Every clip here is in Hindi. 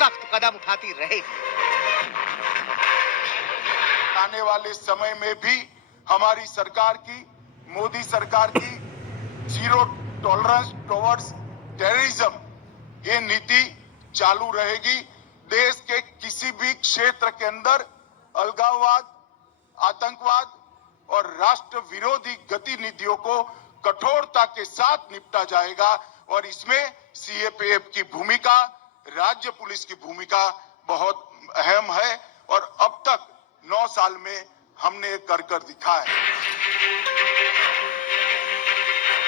सख्त कदम उठाती रहेगी। आने वाले समय में भी हमारी सरकार की, मोदी सरकार की जीरो टॉलरेंस टुवर्ड्स टेररिज्म ये नीति चालू रहेगी। देश के किसी भी क्षेत्र के अंदर अलगाववाद, आतंकवाद और राष्ट्र विरोधी गतिविधियों को कठोरता के साथ निपटा जाएगा और इसमें सीएपीएफ की भूमिका, राज्य पुलिस की भूमिका बहुत अहम है और अब तक 9 साल में हमने कर दिखाया है।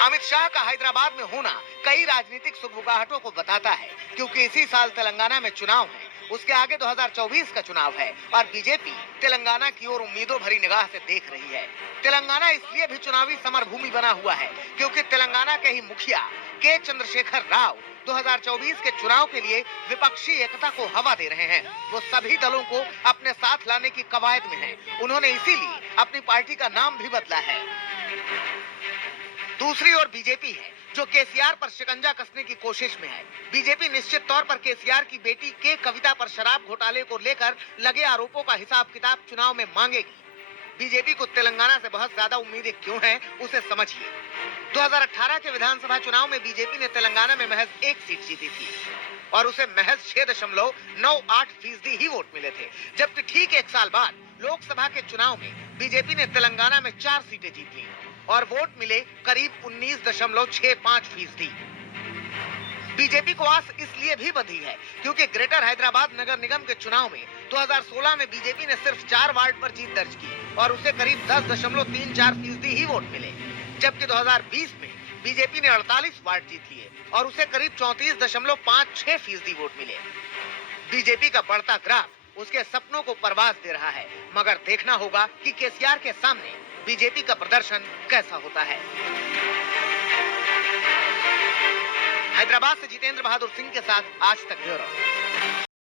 अमित शाह का हैदराबाद में होना कई राजनीतिक सुगबुगाहटों को बताता है, क्योंकि इसी साल तेलंगाना में चुनाव है, उसके आगे 2024 का चुनाव है और बीजेपी तेलंगाना की ओर उम्मीदों भरी निगाह से देख रही है। तेलंगाना इसलिए भी चुनावी समर भूमि बना हुआ है क्योंकि तेलंगाना के ही मुखिया के चंद्रशेखर राव 2024 के चुनाव के लिए विपक्षी एकता को हवा दे रहे हैं। वो सभी दलों को अपने साथ लाने की कवायद में हैं। उन्होंने इसीलिए अपनी पार्टी का नाम भी बदला है। दूसरी ओर बीजेपी है जो केसीआर पर शिकंजा कसने की कोशिश में है। बीजेपी निश्चित तौर पर केसीआर की बेटी के कविता पर शराब घोटाले को लेकर लगे आरोपों का हिसाब किताब चुनाव में मांगेगी। बीजेपी को तेलंगाना से बहुत ज्यादा उम्मीदें क्यों हैं, उसे समझिए। 2018 के विधानसभा चुनाव में बीजेपी ने तेलंगाना में महज 1 सीट जीती थी और उसे महज 6.98% ही वोट मिले थे, जबकि ठीक 1 साल बाद लोकसभा के चुनाव में बीजेपी ने तेलंगाना में 4 सीटें जीत ली और वोट मिले करीब 19.65%। बीजेपी को आस इसलिए भी बंधी है क्योंकि ग्रेटर हैदराबाद नगर निगम के चुनाव में 2016 में बीजेपी ने सिर्फ 4 वार्ड पर जीत दर्ज की और उसे करीब 10.34% ही वोट मिले, जबकि 2020 में बीजेपी ने 48 वार्ड जीत लिए और उसे करीब 34.56% वोट मिले। बीजेपी का बढ़ता ग्राफ उसके सपनों को परवाज दे रहा है, मगर देखना होगा कि केसीआर के सामने बीजेपी का प्रदर्शन कैसा होता है। हैदराबाद से जितेंद्र बहादुर सिंह के साथ आज तक ब्यूरो।